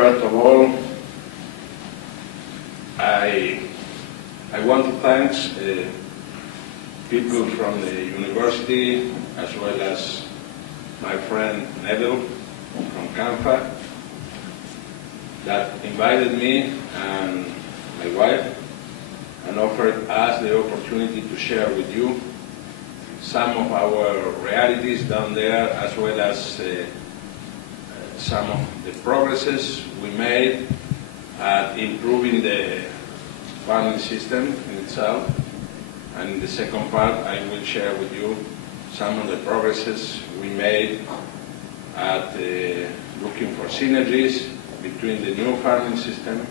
First of all, I want to thank people from the university as well as my friend Neville from CANFA that invited me and my wife and offered us the opportunity to share with you some of our realities down there, as well as some of the progresses we made at improving the farming system in itself. And in the second part, I will share with you some of the progresses we made at looking for synergies between the new farming system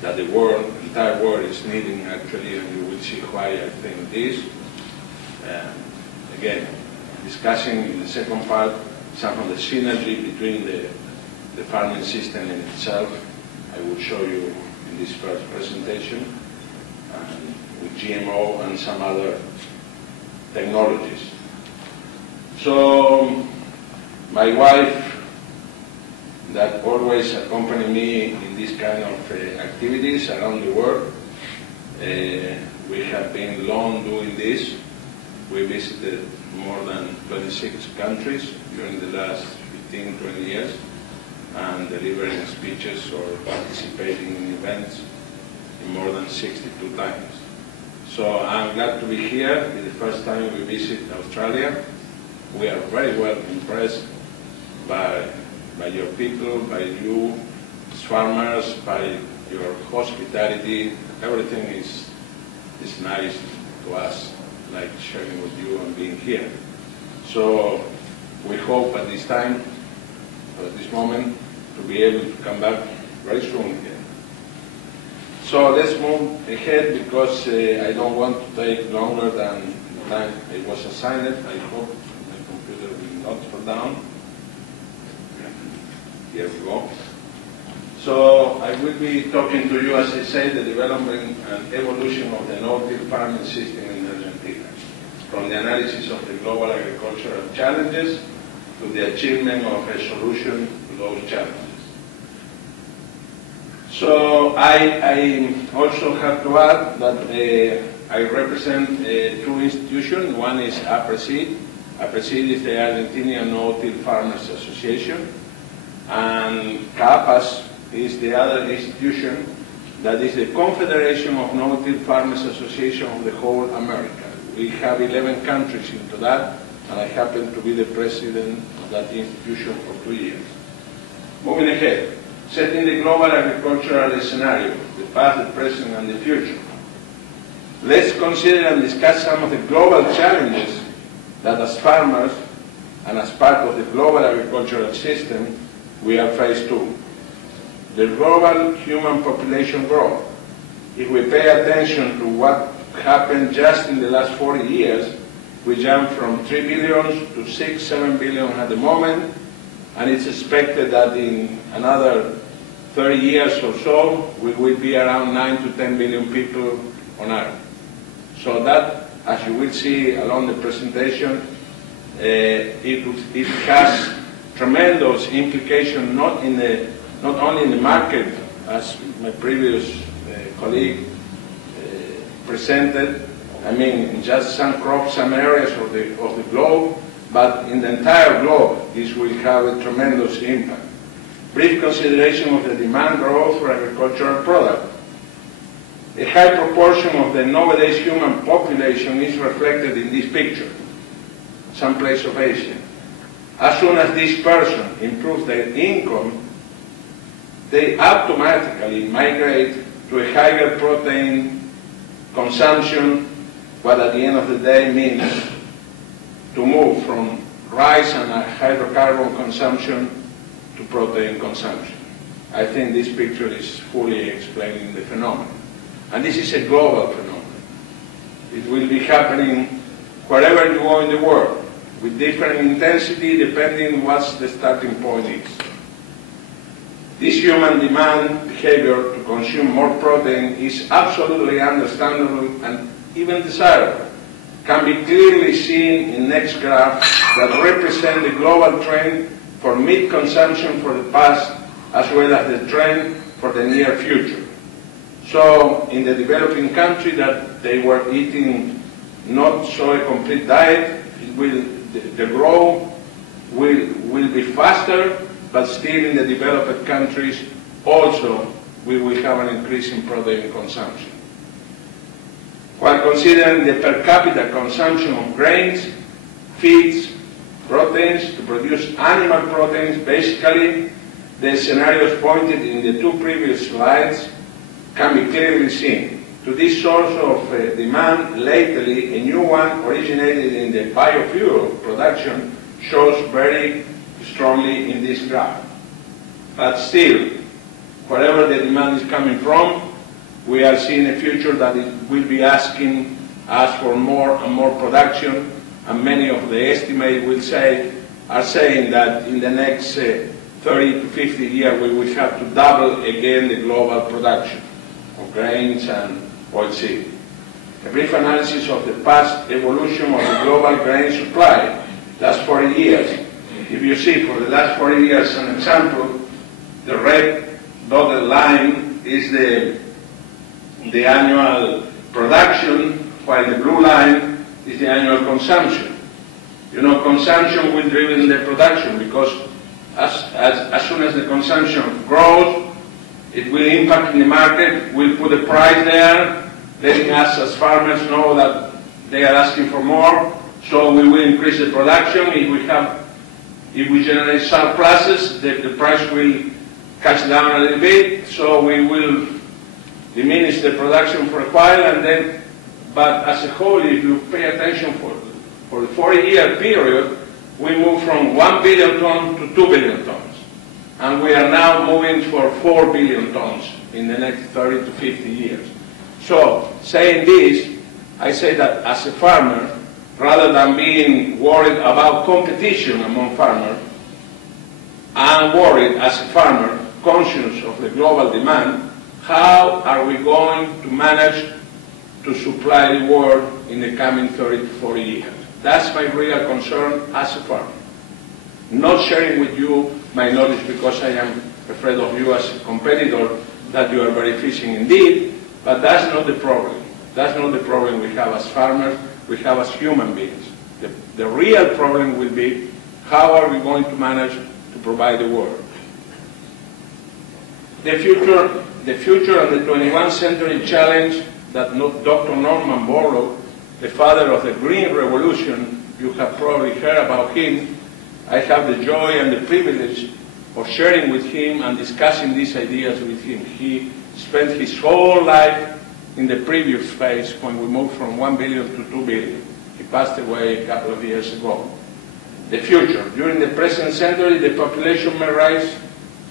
that the entire world is needing actually, and you will see why I think this. Again, discussing in the second part some of the synergy between the farming system in itself. I will show you in this first presentation with GMO and some other technologies. So my wife, that always accompany me in this kind of activities around the world. We have been long doing this. We visited more than 26 countries during the last 15, 20 years and delivering speeches or participating in events in more than 62 times. So I'm glad to be here. It's the first time we visit Australia. We are very well impressed by your people, by you as farmers, by your hospitality. Everything is nice to us, like sharing with you and being here. So we hope at this time, at this moment, to be able to come back very soon again. So let's move ahead because I don't want to take longer than the time it was assigned. I hope my computer will not fall down. Here we go. So I will be talking to you, as I say, the development and evolution of the no-till farming system in Argentina, from the analysis of the global agricultural challenges to the achievement of a solution to those challenges. So I also have to add that I represent two institutions. One is APRESID. APRESID is the Argentinian No-Till Farmers Association. And CAPAS is the other institution that is the Confederation of No-Till Farmers Association of the whole America. We have 11 countries into that, and I happen to be the president of that institution for 2 years. Moving ahead, setting the global agricultural scenario, the past, the present, and the future. Let's consider and discuss some of the global challenges that as farmers and as part of the global agricultural system, we are faced to. The global human population growth. If we pay attention to what happened just in the last 40 years, we jumped from 3 billion to 6, 7 billion at the moment, and it's expected that in another 30 years or so, we will be around 9 to 10 billion people on Earth. So that, as you will see along the presentation, it has tremendous implication not only in the market, as my previous colleague presented, I mean in just some crops, some areas of the globe, but in the entire globe this will have a tremendous impact. Brief consideration of the demand growth for agricultural products. A high proportion of the nowadays human population is reflected in this picture, some place of Asia. As soon as this person improves their income, they automatically migrate to a higher protein consumption, what at the end of the day means to move from rice and hydrocarbon consumption to protein consumption. I think this picture is fully explaining the phenomenon. And this is a global phenomenon. It will be happening wherever you go in the world, with different intensity depending what the starting point is. This human demand behavior to consume more protein is absolutely understandable and even desirable. Can be clearly seen in next graph that represent the global trend for meat consumption for the past as well as the trend for the near future. So in the developing country that they were eating not so a complete diet, the growth will be faster, but still in the developed countries also we will have an increase in protein consumption. While considering the per capita consumption of grains, feeds, proteins to produce animal proteins, basically the scenarios pointed in the two previous slides can be clearly seen. To this source of demand, lately a new one originated in the biofuel production shows very strongly in this graph. But still, wherever the demand is coming from, we are seeing a future that it will be asking us for more and more production, and many of the estimates are saying that in the next 30 to 50 years we will have to double again the global production of grains and oilseed. A brief analysis of the past evolution of the global grain supply, last 40 years. If you see for the last 40 years an example, the red dotted line is the annual production, while the blue line is the annual consumption. You know, consumption will drive the production because as soon as the consumption grows, it will impact in the market, will put a price there, letting us as farmers know that they are asking for more, so we will increase the production. If we generate surpluses, the price will catch down a little bit, so we will diminish the production for a while, and then, but as a whole, if you pay attention for the 40-year period, we move from 1 billion tons to 2 billion tons. And we are now moving for 4 billion tons in the next 30 to 50 years. So, saying this, I say that as a farmer, rather than being worried about competition among farmers, I'm worried as a farmer, conscious of the global demand, how are we going to manage to supply the world in the coming 30 to 40 years? That's my real concern as a farmer. Not sharing with you my knowledge because I am afraid of you as a competitor, that you are very efficient indeed, but that's not the problem. That's not the problem we have as farmers, we have as human beings. The real problem will be how are we going to manage to provide the world. The future and the 21st century challenge that Dr. Norman Borlaug, the father of the Green Revolution, you have probably heard about him. I have the joy and the privilege of sharing with him and discussing these ideas with him. He spent his whole life in the previous phase when we moved from 1 billion to 2 billion. He passed away a couple of years ago. The future. During the present century, the population may rise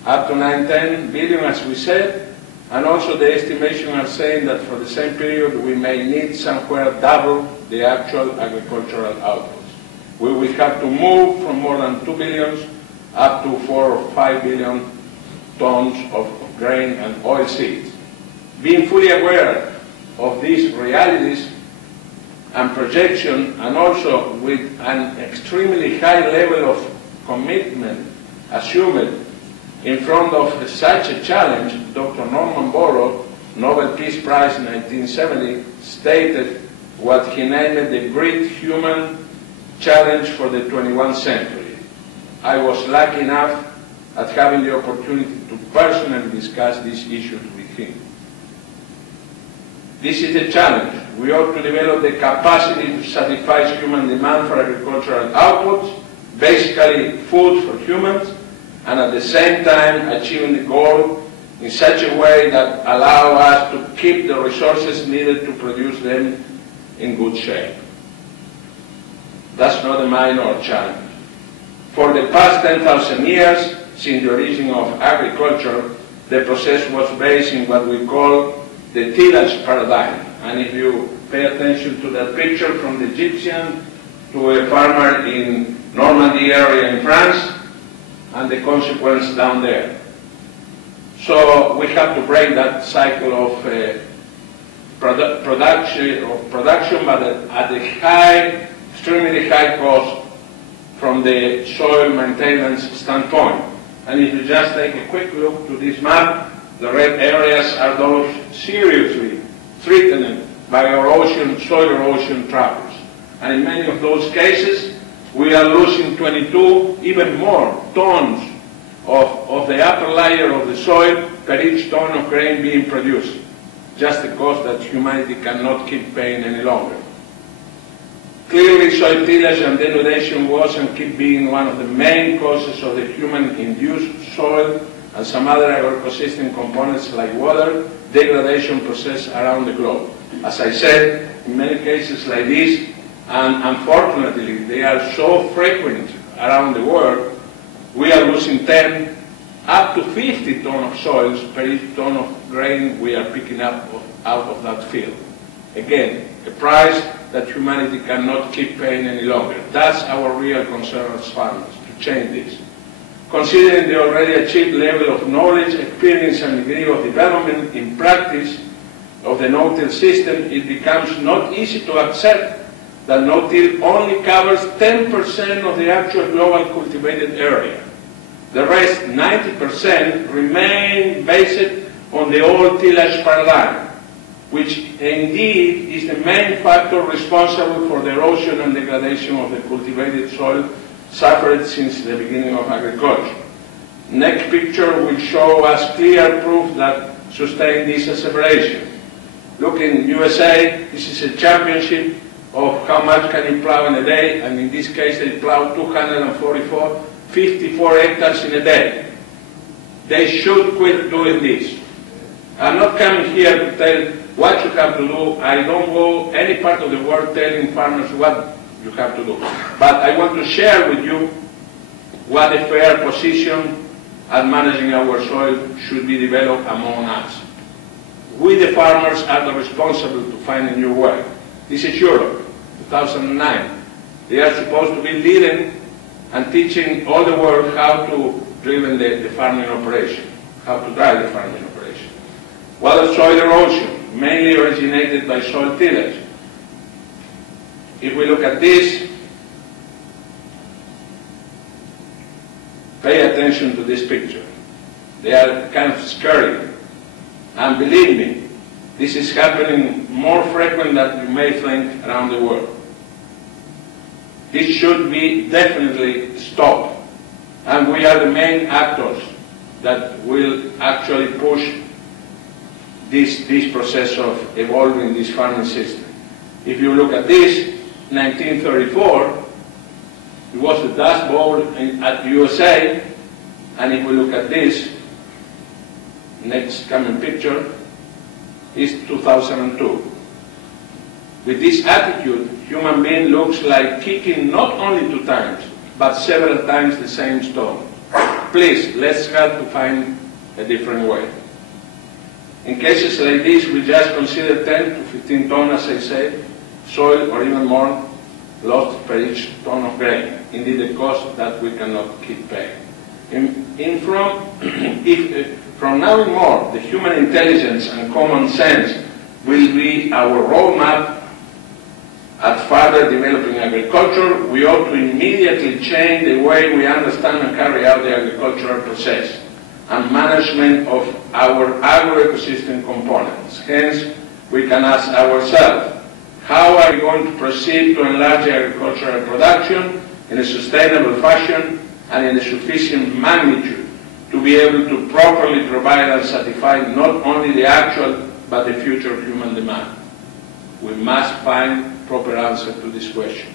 up to 9-10 billion, as we said, and also the estimations are saying that for the same period we may need somewhere double the actual agricultural outputs. We will have to move from more than 2 billion up to 4 or 5 billion tons of grain and oilseeds. Being fully aware of these realities and projection, and also with an extremely high level of commitment assumed in front of such a challenge, Dr. Norman Borlaug, Nobel Peace Prize in 1970, stated what he named the great human challenge for the 21st century. I was lucky enough at having the opportunity to personally discuss these issues with him. This is the challenge. We ought to develop the capacity to satisfy human demand for agricultural outputs, basically food for humans, and at the same time achieving the goal in such a way that allow us to keep the resources needed to produce them in good shape. That's not a minor challenge. For the past 10,000 years, since the origin of agriculture, the process was based in what we call the tillage paradigm. And if you pay attention to that picture from the Egyptian to a farmer in Normandy area in France, and the consequence down there. So we have to break that cycle of production, but at a extremely high cost from the soil maintenance standpoint. And if you just take a quick look to this map, the red areas are those seriously threatened by erosion, soil erosion troubles. And in many of those cases, we are losing 22, even more, tons of the upper layer of the soil per each ton of grain being produced, just a cost that humanity cannot keep paying any longer. Clearly, soil tillage and denudation was and keep being one of the main causes of the human-induced soil and some other ecosystem components like water degradation process around the globe. As I said, in many cases like this, and unfortunately they are so frequent around the world, we are losing 10 up to 50 tons of soils per each ton of grain we are picking up out of that field. Again, a price that humanity cannot keep paying any longer. That's our real concern as farmers, to change this. Considering the already achieved level of knowledge, experience, and degree of development in practice of the no-till system, it becomes not easy to accept that no-till only covers 10% of the actual global cultivated area. The rest, 90%, remain based on the old tillage paradigm, which indeed is the main factor responsible for the erosion and degradation of the cultivated soil suffered since the beginning of agriculture. Next picture will show us clear proof that sustain this asseveration. Look in USA, this is a championship of how much can you plow in a day, and in this case they plow 54 hectares in a day. They should quit doing this. I'm not coming here to tell what you have to do. I don't go any part of the world telling farmers what you have to do. But I want to share with you what a fair position at managing our soil should be developed among us. We, the farmers, are the responsible to find a new way. This is Europe, 2009. They are supposed to be leading and teaching all the world how to drive the farming operation, how to drive the farming operation. Water soil erosion, mainly originated by soil tillage. If we look at this, pay attention to this picture. They are kind of scary. And believe me, this is happening more frequent than you may think around the world. This should be definitely stopped. And we are the main actors that will actually push this process of evolving this farming system. If you look at this, 1934, it was the Dust Bowl at USA, and if we look at this, next coming picture, is 2002. With this attitude, human being looks like kicking not only 2 times, but several times the same stone. Please, let's help to find a different way. In cases like this, we just consider 10 to 15 tons, as I said, soil or even more lost per each ton of grain. Indeed, a cost that we cannot keep paying. From now on more, the human intelligence and common sense will be our roadmap at further developing agriculture. We ought to immediately change the way we understand and carry out the agricultural process and management of our agro-ecosystem components. Hence, we can ask ourselves, how are we going to proceed to enlarge agricultural production in a sustainable fashion and in a sufficient magnitude to be able to properly provide and satisfy not only the actual but the future human demand? We must find proper answer to this question.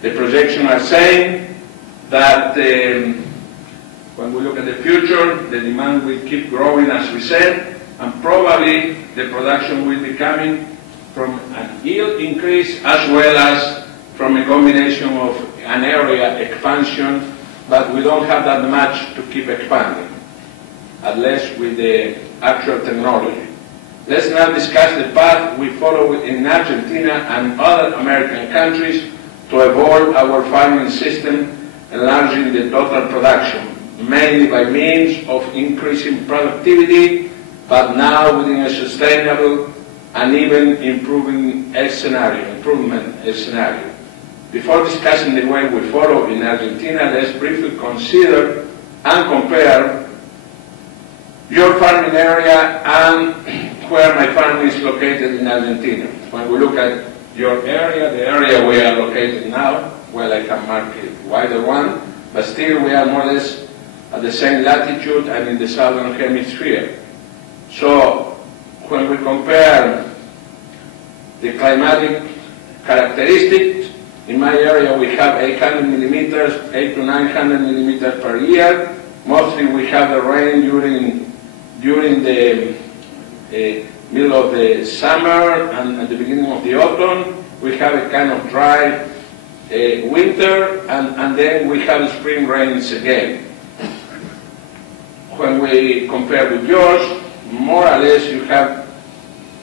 The projections are saying that when we look at the future, the demand will keep growing, as we said, and probably the production will be coming from an yield increase as well as from a combination of an area expansion, but we don't have that much to keep expanding, at least with the actual technology. Let's now discuss the path we follow in Argentina and other American countries to evolve our farming system, enlarging the total production, mainly by means of increasing productivity, but now within a sustainable and even improvement scenario. Before discussing the way we follow in Argentina, let's briefly consider and compare your farming area and where my farm is located in Argentina. When we look at your area, the area we are located now, well, I can mark a wider one, but still we are more or less at the same latitude and in the southern hemisphere. So when we compare the climatic characteristics, in my area we have 800 millimeters, 800 to 900 millimeters per year. Mostly we have the rain during the middle of the summer and at the beginning of the autumn. We have a kind of dry winter, and then we have spring rains again. When we compare with yours, more or less you have,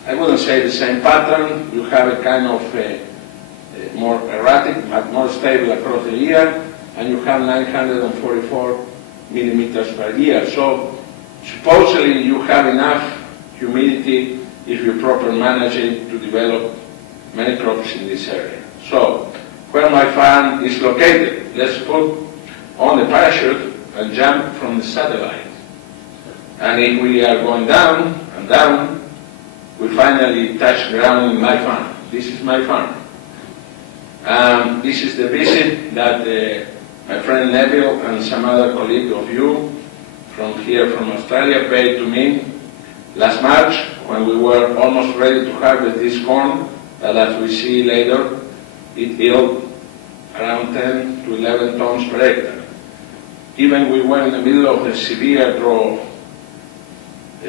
I wouldn't say the same pattern. You have a kind of more erratic, but more stable across the year, and you have 944 millimeters per year. So supposedly you have enough humidity if you properly manage it to develop many crops in this area. So where my farm is located, let's put on the parachute and jump from the satellite. And if we are going down and down, we finally touch ground in my farm. This is my farm. This is the visit that my friend Neville and some other colleague of you from here from Australia paid to me last March when we were almost ready to harvest this corn that, as we see later, it yielded around 10 to 11 tons per hectare. Even we were in the middle of a severe drought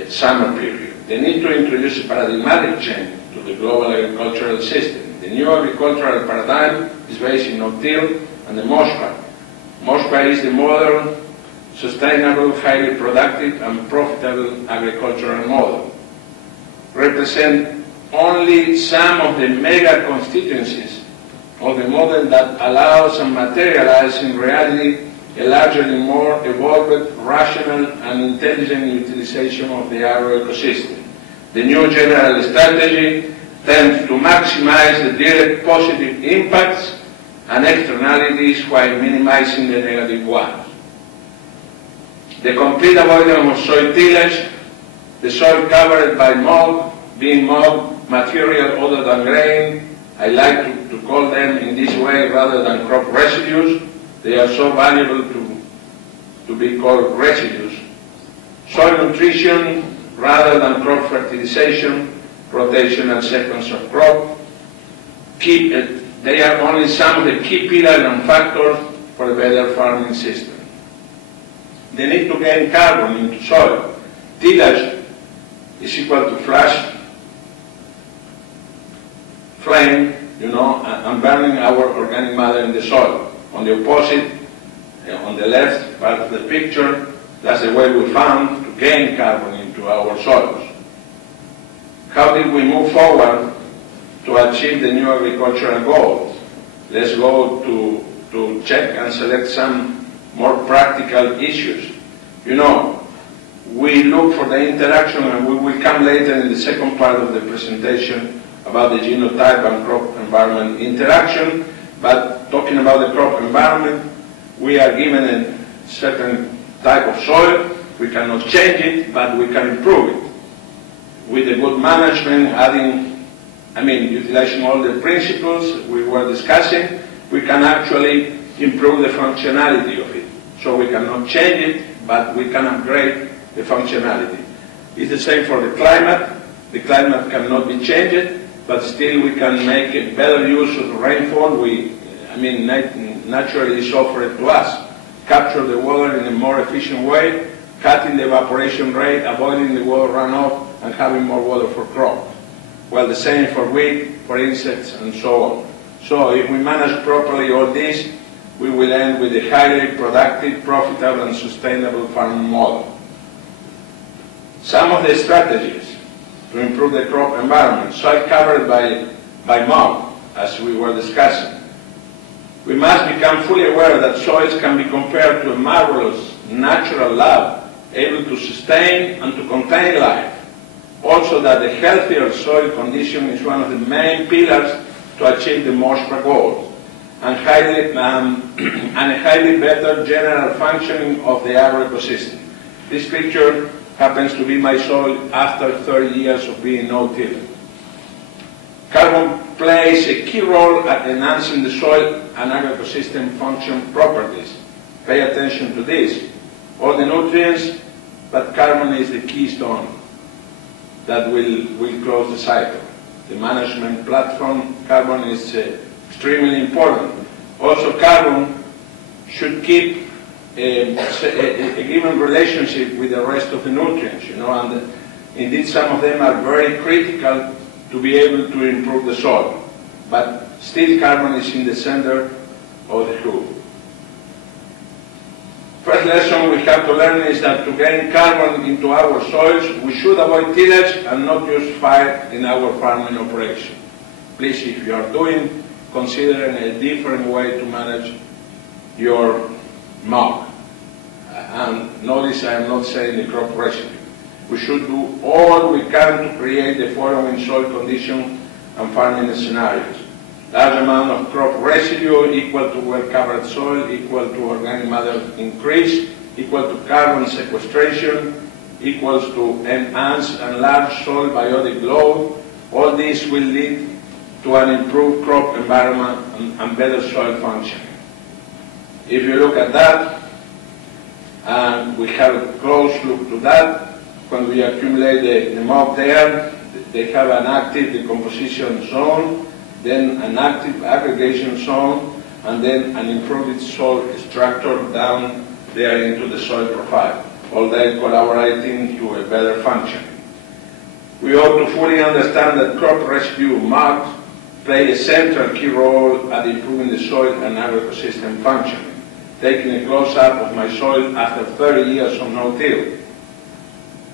summer period. They need to introduce a paradigmatic change to the global agricultural system. The new agricultural paradigm is based in no-till and the MOSPA. MOSPA is the modern, sustainable, highly productive and profitable agricultural model. Represent only some of the mega constituencies of the model that allows and materializes in reality a larger and more evolved, rational and intelligent utilization of the agroecosystem. The new general strategy tends to maximize the direct positive impacts and externalities while minimizing the negative ones. The complete avoidance of soil tillage, the soil covered by mulch, being mulch material other than grain, I like to call them in this way rather than crop residues. They are so valuable to be called residues. Soil nutrition rather than crop fertilization, rotation and sequence of crop. They are only some of the key pillars and factors for a better farming system. They need to gain carbon into soil. Tillage is equal to flash, flame, and burning our organic matter in the soil. On the opposite, on the left part of the picture, that's the way we found to gain carbon into our soils. How did we move forward to achieve the new agricultural goals? Let's go to check and select some more practical issues. We look for the interaction, and we will come later in the second part of the presentation about the genotype and crop environment interaction. But talking about the crop environment, we are given a certain type of soil. We cannot change it, but we can improve it. With the good management, utilizing all the principles we were discussing, we can actually improve the functionality of it. So we cannot change it, but we can upgrade the functionality. It's the same for the climate. The climate cannot be changed, but still we can make a better use of the rainfall. Naturally is offered to us. Capture the water in a more efficient way, cutting the evaporation rate, avoiding the water runoff, and having more water for crops. Well, the same for wheat, for insects, and so on. So if we manage properly all this, we will end with a highly productive, profitable, and sustainable farming model. Some of the strategies to improve the crop environment, soil covered by mulch, as we were discussing. We must become fully aware that soils can be compared to a marvelous natural lab, able to sustain and to contain life. Also that the healthier soil condition is one of the main pillars to achieve the MOSPA goals. and a highly better general functioning of the agro-ecosystem. This picture happens to be my soil after 30 years of being no-till. Carbon plays a key role at enhancing the soil and agro-ecosystem function properties. Pay attention to this. All the nutrients, but carbon is the keystone that will close the cycle. The management platform, carbon is extremely important. Also, carbon should keep a given relationship with the rest of the nutrients, and indeed some of them are very critical to be able to improve the soil. But still carbon is in the center of the hoop. First lesson we have to learn is that to gain carbon into our soils, we should avoid tillage and not use fire in our farming operation. Please, if you are doing, consider a different way to manage your mob. And notice I am not saying the crop residue. We should do all we can to create the following soil conditions and farming scenarios. Large amount of crop residue equal to well-covered soil, equal to organic matter increase, equal to carbon sequestration, equals to enhanced and large soil biotic load. All this will lead to an improved crop environment and better soil functioning. If you look at that, and we have a close look to that, when we accumulate the mob there, they have an active decomposition zone, then an active aggregation zone, and then an improved soil structure down there into the soil profile, all that collaborating to a better function. We ought to fully understand that crop residue mods play a central key role at improving the soil and agro-ecosystem functioning. Taking a close-up of my soil after 30 years of no-till.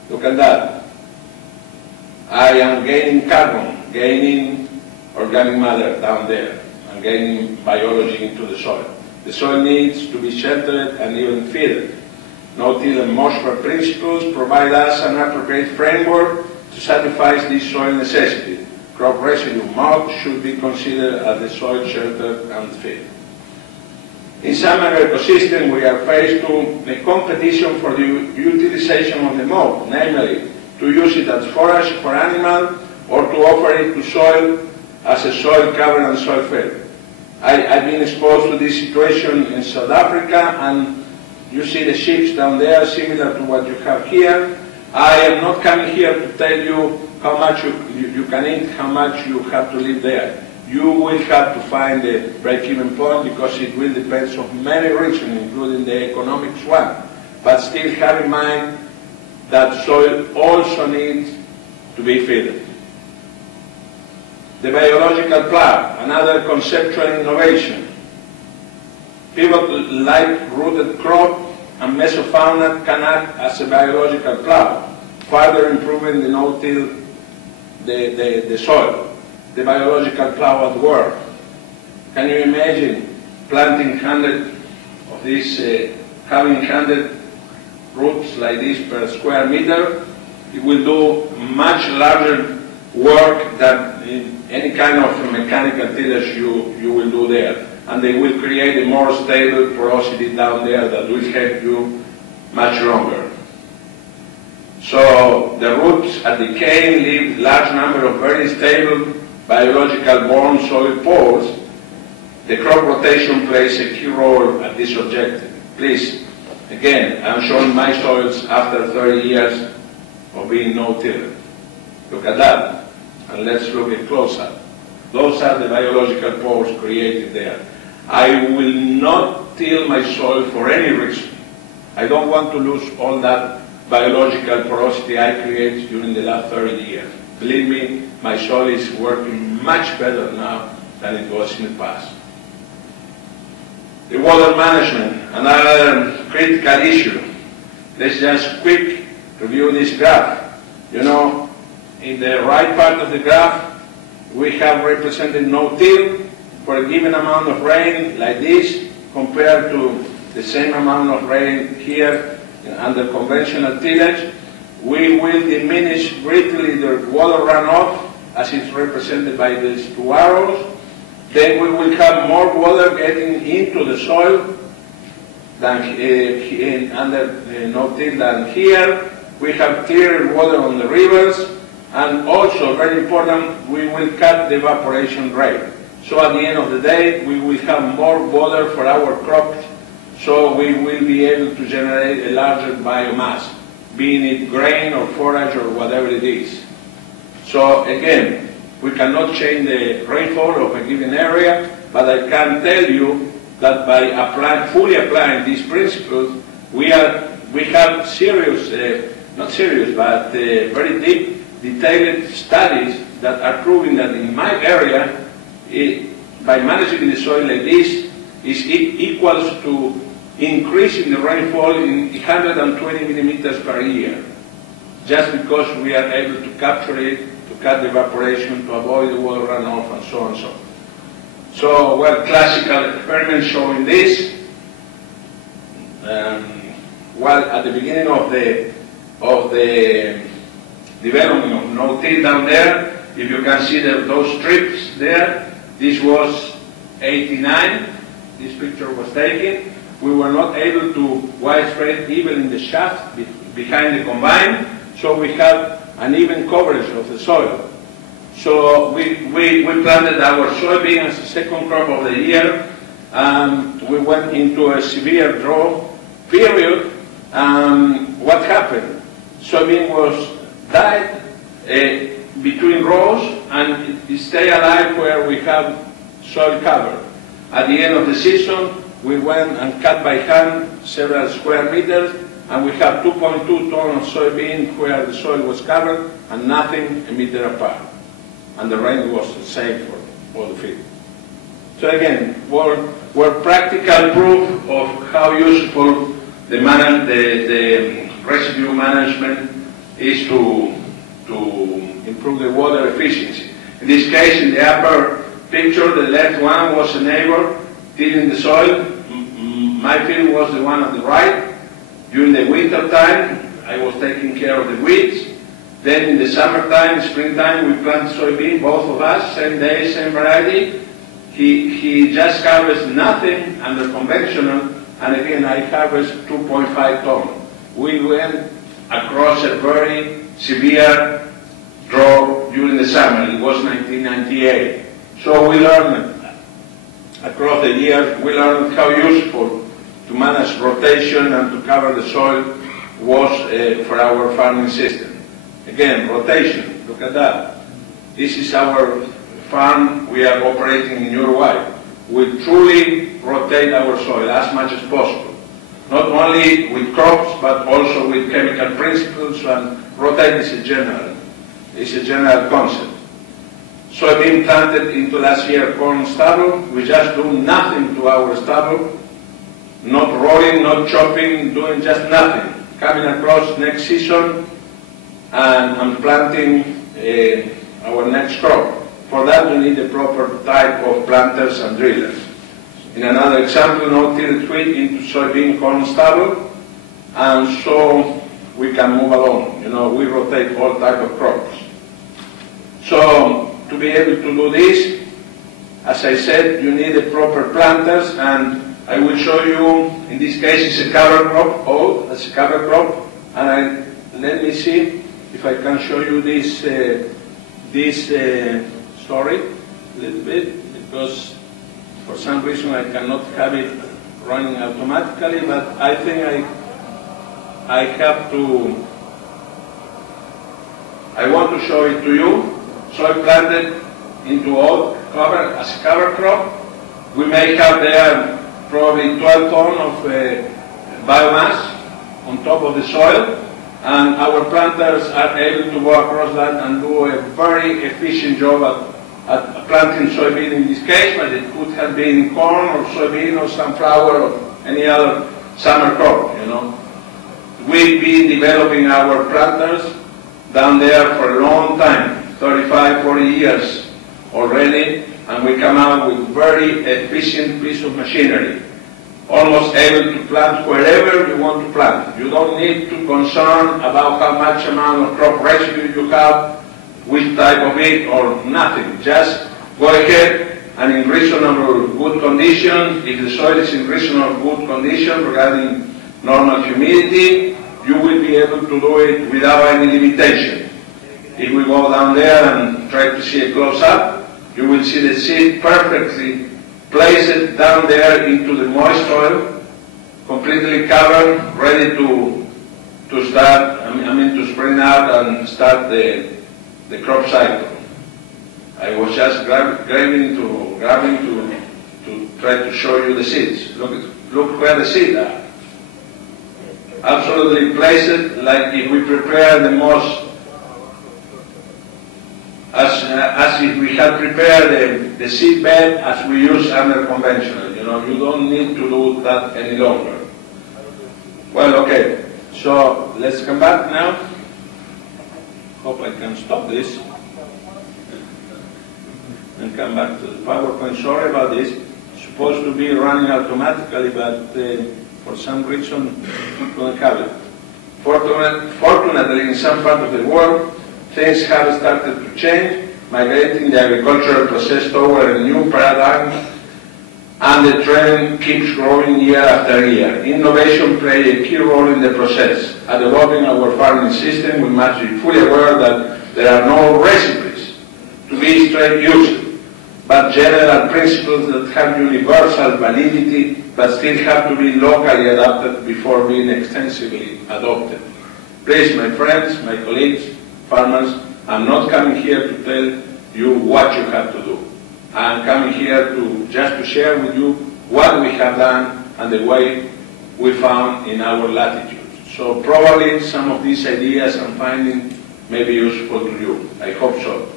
Look at that. I am gaining carbon, gaining organic matter down there, and gaining biology into the soil. The soil needs to be sheltered and even fed. No-till and moisture principles provide us an appropriate framework to satisfy this soil necessity. Crop residue mold should be considered as the soil sheltered and fed. In some ecosystem, we are faced to a competition for the utilization of the mold, namely to use it as forage for animals or to offer it to soil as a soil cover and soil fed. I've been exposed to this situation in South Africa, and you see the ships down there similar to what you have here. I am not coming here to tell you how much you can eat, how much you have to live there. You will have to find a break-even point because it will depend on many reasons, including the economics one. But still have in mind that soil also needs to be fed. The biological plow, another conceptual innovation. People like rooted crop and mesofauna can act as a biological plow, further improving the no-till, the soil. The biological plow at work. Can you imagine planting 100 of these, having 100 roots like this per square meter? It will do much larger work than any kind of mechanical tillage you will do there. And they will create a more stable porosity down there that will help you much longer. So the roots at the cane leave large number of very stable biological borne soil pores. The crop rotation plays a key role at this objective. Please, again, I'm showing my soils after 30 years of being no-till. Look at that, and let's look at close-up. Those are the biological pores created there. I will not till my soil for any reason. I don't want to lose all that biological porosity I created during the last 30 years. Believe me, my soil is working much better now than it was in the past. The water management, another critical issue. Let's just quick review this graph. You know, in the right part of the graph, we have represented no-till for a given amount of rain like this compared to the same amount of rain here under conventional tillage. We will diminish greatly the water runoff as it's represented by these two arrows, then we will have more water getting into the soil than under no-till than here. We have clearer water on the rivers, and also, very important, we will cut the evaporation rate. So at the end of the day, we will have more water for our crops, so we will be able to generate a larger biomass, being it grain or forage or whatever it is. So again, we cannot change the rainfall of a given area, but I can tell you that by fully applying these principles, we have serious, not serious, but very deep, detailed studies that are proving that in my area, by managing the soil like this, is equals to increasing the rainfall in 120 millimeters per year, just because we are able to capture it, to cut the evaporation, to avoid the water runoff, and so on and so on. So, well, classical experiments showing this. Well, at the beginning of the development of no-till down there, if you can see those strips there, this was 89, this picture was taken. We were not able to widespread even in the shaft behind the combine, so we had an even coverage of the soil. So we planted our soybean as the second crop of the year, and we went into a severe drought period. What happened? Soybean was died between rows, and it stayed alive where we have soil cover. At the end of the season, we went and cut by hand several square meters, and we have 2.2 tons of soybean where the soil was covered and nothing a meter apart. And the rain was the same for all the field. So again, we're practical proof of how useful the residue management is to improve the water efficiency. In this case, in the upper picture, the left one was a neighbor tilling the soil. My field was the one on the right. During the winter time, I was taking care of the weeds. Then in the summertime, springtime, we plant soybean, both of us, same day, same variety. He just harvests nothing under conventional, and again, I harvest 2.5 tons. We went across a very severe drought during the summer. It was 1998. So we learned across the years, we learned how useful to manage rotation and to cover the soil was for our farming system. Again, rotation, look at that. This is our farm we are operating in Uruguay. We truly rotate our soil as much as possible. Not only with crops, but also with chemical principles, and rotate is a general concept. Soybean planted into last year corn stubble. We just do nothing to our stubble. Not rolling, not chopping, doing just nothing. Coming across next season and planting our next crop. For that, you need the proper type of planters and drillers. In another example, no-till wheat into soybean corn stubble, and so we can move along. You know, we rotate all type of crops. So to be able to do this, as I said, you need the proper planters, and I will show you. In this case, it's a cover crop. Oh, that's a cover crop, and let me see if I can show you this story a little bit, because for some reason I cannot have it running automatically, but I think I have to, I want to show it to you. So I planted into all cover as a cover crop. We may have there probably 12 tons of biomass on top of the soil, and our planters are able to go across that and do a very efficient job at planting soybean in this case, but it could have been corn or soybean or sunflower or any other summer crop, you know. We've been developing our planters down there for a long time, 35, 40 years already, and we come out with very efficient piece of machinery, almost able to plant wherever you want to plant. You don't need to concern about how much amount of crop residue you have, which type of it, or nothing. Just go ahead and in reasonable good condition. If the soil is in reasonable good condition regarding normal humidity, you will be able to do it without any limitation. If we go down there and try to see a close-up, you will see the seed perfectly placed down there into the moist soil, completely covered, ready to start, to spring out and start the crop cycle. I was just grabbing to try to show you the seeds. Look where the seeds are. Absolutely placed like if we prepare the most, as if we had prepared the seed bed as we use under conventional. You don't need to do that any longer. Well, okay. So let's come back now. Hope I can stop this and come back to the PowerPoint. Sorry about this. It's supposed to be running automatically, but for some reason we couldn't have it. Fortunately, in some part of the world, things have started to change, migrating the agricultural process toward a new paradigm, and the trend keeps growing year after year. Innovation plays a key role in the process. At developing our farming system, we must be fully aware that there are no recipes to be straight used, but general principles that have universal validity but still have to be locally adapted before being extensively adopted. Please, my friends, my colleagues, farmers, I'm not coming here to tell you what you have to do. I'm coming here just to share with you what we have done and the way we found in our latitudes. So probably some of these ideas I'm finding may be useful to you. I hope so.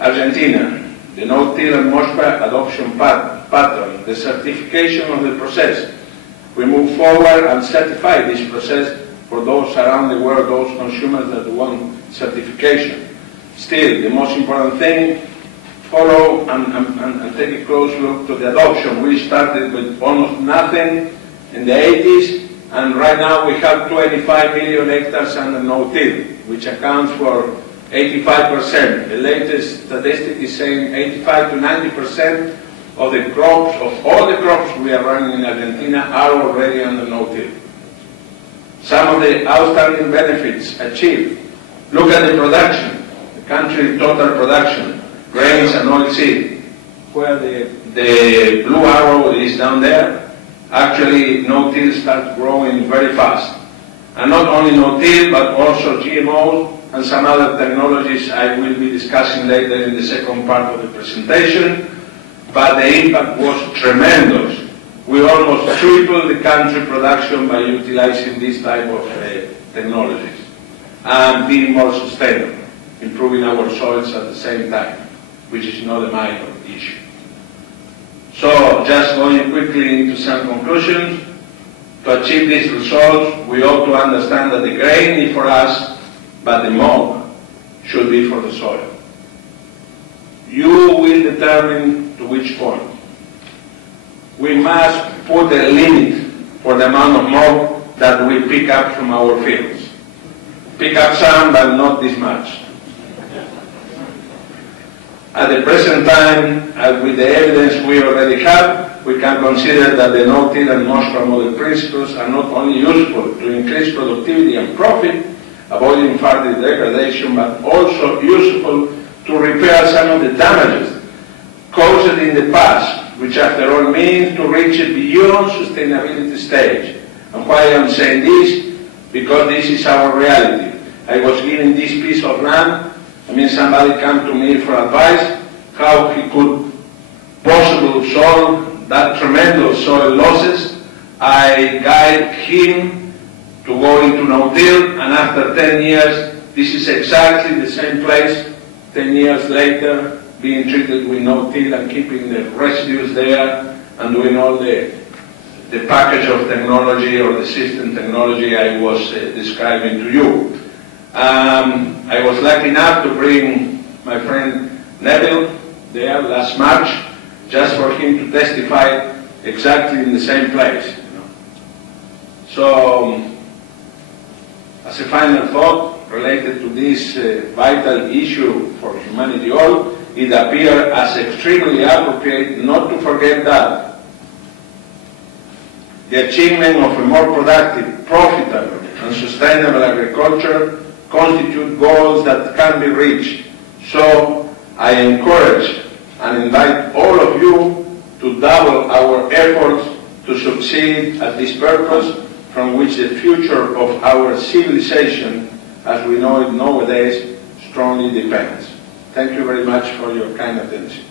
Argentina, the no-till and MOSPA adoption pattern, the certification of the process. We move forward and certify this process for those around the world, those consumers that want certification. Still, the most important thing, follow and take a close look to the adoption. We started with almost nothing in the 80s, and right now we have 25 million hectares under no-till, which accounts for 85%. The latest statistic is saying 85 to 90% of the crops, of all the crops we are running in Argentina, are already under no-till. Some of the outstanding benefits achieved. Look at the production, the country's total production, grains and oilseed, where the blue arrow is down there. Actually, no-till starts growing very fast. And not only no-till, but also GMOs and some other technologies I will be discussing later in the second part of the presentation. But the impact was tremendous. We almost tripled the country production by utilizing this type of technologies and being more sustainable, improving our soils at the same time, which is not a minor issue. So, just going quickly into some conclusions. To achieve these results, we ought to understand that the grain is for us, but the mold should be for the soil. You will determine to which point. We must put a limit for the amount of mold that we pick up from our fields. Pick up some, but not this much. At the present time, with the evidence we already have, we can consider that the no-till and MOSPA model principles are not only useful to increase productivity and profit, avoiding further degradation, but also useful to repair some of the damages caused in the past, which after all means to reach a beyond sustainability stage. And why I'm saying this? Because this is our reality. I was given this piece of land. Somebody came to me for advice how he could possibly solve that tremendous soil losses. I guide him to go into no-till, and after 10 years, this is exactly the same place, 10 years later, being treated with no-till and keeping the residues there and doing all the package of technology or the system technology I was describing to you. I was lucky enough to bring my friend Neville there last March, just for him to testify exactly in the same place. So, as a final thought related to this vital issue for humanity all, it appears as extremely appropriate not to forget that the achievement of a more productive, profitable, and sustainable agriculture constitute goals that can be reached. So I encourage and invite all of you to double our efforts to succeed at this purpose, from which the future of our civilization, as we know it nowadays, strongly depends. Thank you very much for your kind attention.